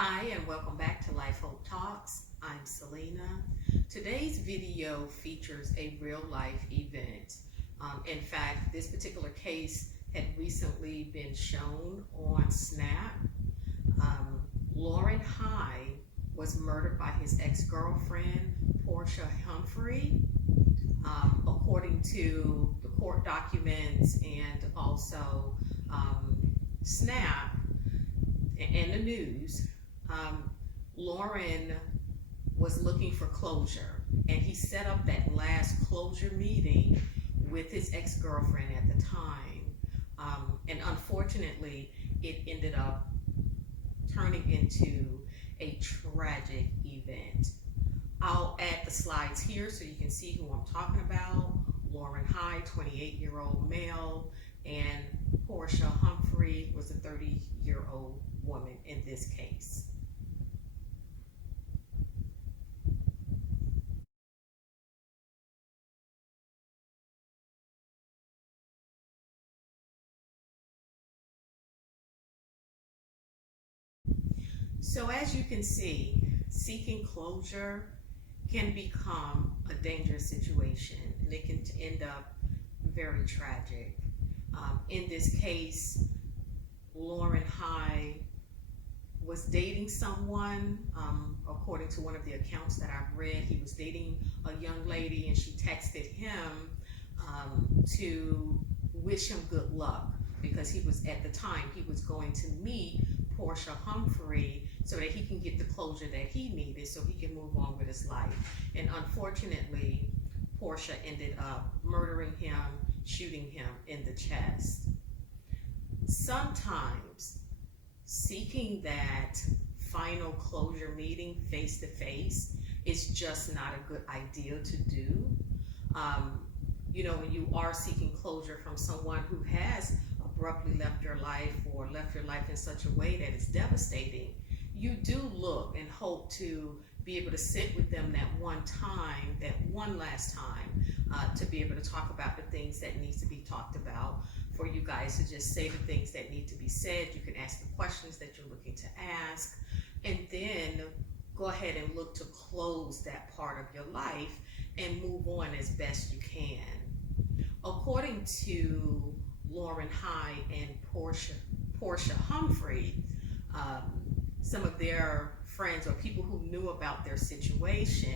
Hi, and welcome back to Life Hope Talks. I'm Selena. Today's video features a real life event. In fact, this particular case had recently been shown on Snap. Lauren High was murdered by his ex-girlfriend, Portia Humphrey. According to the court documents and also Snap and the news, Lauren was looking for closure, and he set up that last closure meeting with his ex-girlfriend at the time. And unfortunately, it ended up turning into a tragic event. I'll add the slides here so you can see who I'm talking about. Lauren High, 28-year-old male, and Portia Humphrey was a 30-year-old woman in this case. So as you can see, seeking closure can become a dangerous situation, and it can end up very tragic. In this case, Lauren High was dating someone. According to one of the accounts that I've read, he was dating a young lady, and she texted him to wish him good luck because he was, at the time, he was going to meet Portia Humphrey so that he can get the closure that he needed so he can move on with his life. And unfortunately, Portia ended up murdering him, shooting him in the chest. Sometimes seeking that final closure meeting face to face is just not a good idea to do. When you are seeking closure from someone who has abruptly left your life or left your life in such a way that is devastating, you do look and hope to be able to sit with them that one last time, to be able to talk about the things that needs to be talked about, for you guys to just say the things that need to be said. You can ask the questions that you're looking to ask, and then go ahead and look to close that part of your life and move on as best you can. According to Lauren High and Portia Humphrey, some of their friends or people who knew about their situation,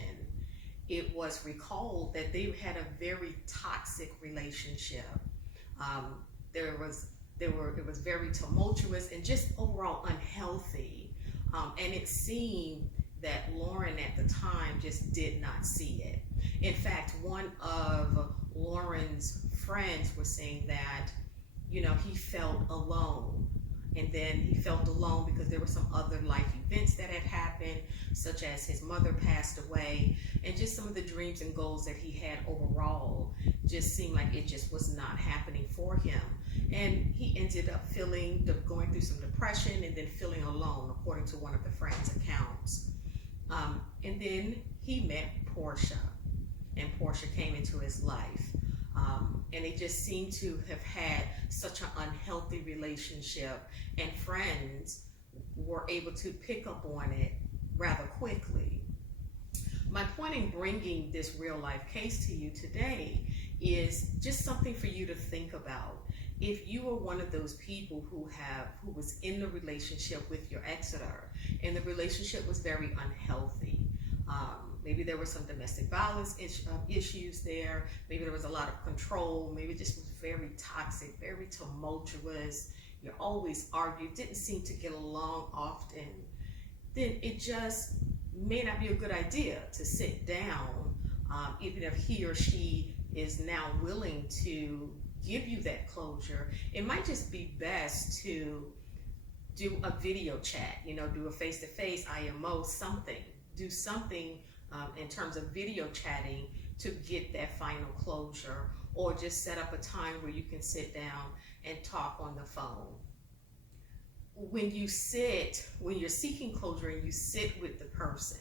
it was recalled that they had a very toxic relationship. It was very tumultuous and just overall unhealthy. And it seemed that Lauren at the time just did not see it. In fact, one of Lauren's friends was saying that, he felt alone. And then he felt alone because there were some other life events that had happened, such as his mother passed away, and just some of the dreams and goals that he had overall just seemed like it just was not happening for him. And he ended up going through some depression and then feeling alone, according to one of the friends' accounts. And then he met Portia, and Portia came into his life. And they just seemed to have had such an unhealthy relationship, and friends were able to pick up on it rather quickly. My point in bringing this real life case to you today is just something for you to think about. If you are one of those people who was in the relationship with your exeter, and the relationship was very unhealthy, maybe there were some domestic violence issues there, maybe there was a lot of control, maybe it just was very toxic, very tumultuous, you always argued, didn't seem to get along often, then it just may not be a good idea to sit down, even if he or she is now willing to give you that closure. It might just be best to do a video chat, do a face-to-face IMO, do something in terms of video chatting to get that final closure, or just set up a time where you can sit down and talk on the phone. When you're seeking closure and you sit with the person,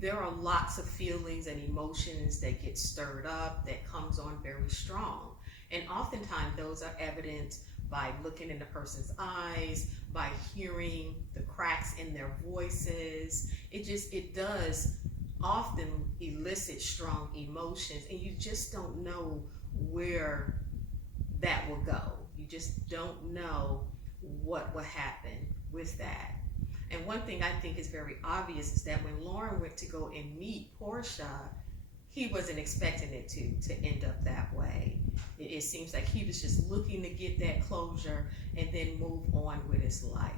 there are lots of feelings and emotions that get stirred up, that comes on very strong. And oftentimes those are evident by looking in the person's eyes, by hearing the cracks in their voices. It does often elicit strong emotions, and you just don't know where that will go. You just don't know what will happen with that. And one thing I think is very obvious is that when Lauren went to go and meet Portia, he wasn't expecting it to end up that way. It seems like he was just looking to get that closure and then move on with his life.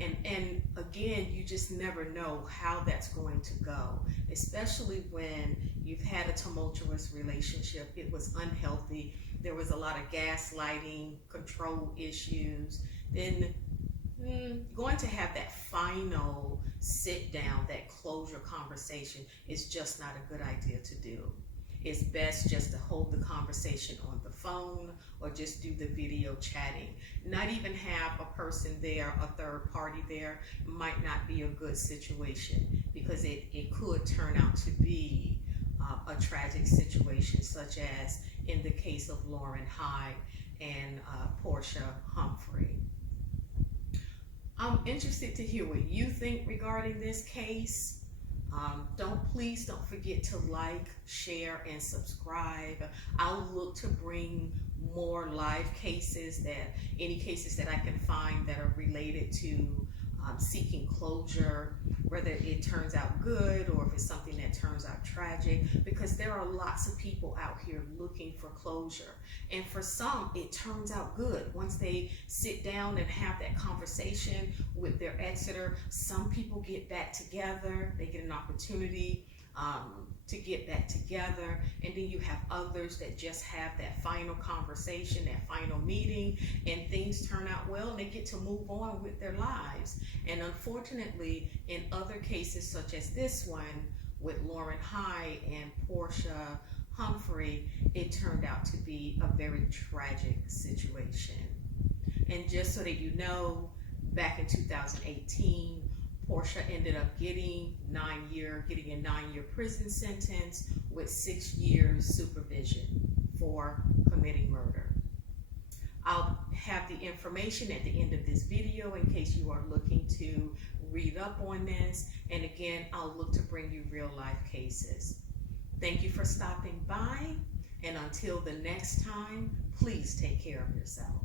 And again, you just never know how that's going to go, especially when you've had a tumultuous relationship. It was unhealthy. There was a lot of gaslighting, control issues. Then going to have that final sit down, that closure conversation is just not a good idea to do. It's best just to hold the conversation on the phone or just do the video chatting. Not even have a person there, a third party there, might not be a good situation, because it could turn out to be a tragic situation, such as in the case of Lauren Hyde and Portia Humphrey. I'm interested to hear what you think regarding this case. Please don't forget to like, share, and subscribe. I'll look to bring more live cases, any cases that I can find that are related to seeking closure, whether it turns out good or if it's something that turns out tragic, because there are lots of people out here looking for closure. And for some, it turns out good. Once they sit down and have that conversation with their exeter, some people get back together, they get an opportunity to get back together, and then you have others that just have that final conversation, that final meeting, and things turn out well and they get to move on with their lives. And unfortunately, in other cases such as this one with Lauren Hyde and Portia Humphrey, it turned out to be a very tragic situation. And just so that you know, back in 2018, Portia ended up getting a 9-year prison sentence with 6 years supervision for committing murder. I'll have the information at the end of this video in case you are looking to read up on this. And again, I'll look to bring you real life cases. Thank you for stopping by. And until the next time, please take care of yourself.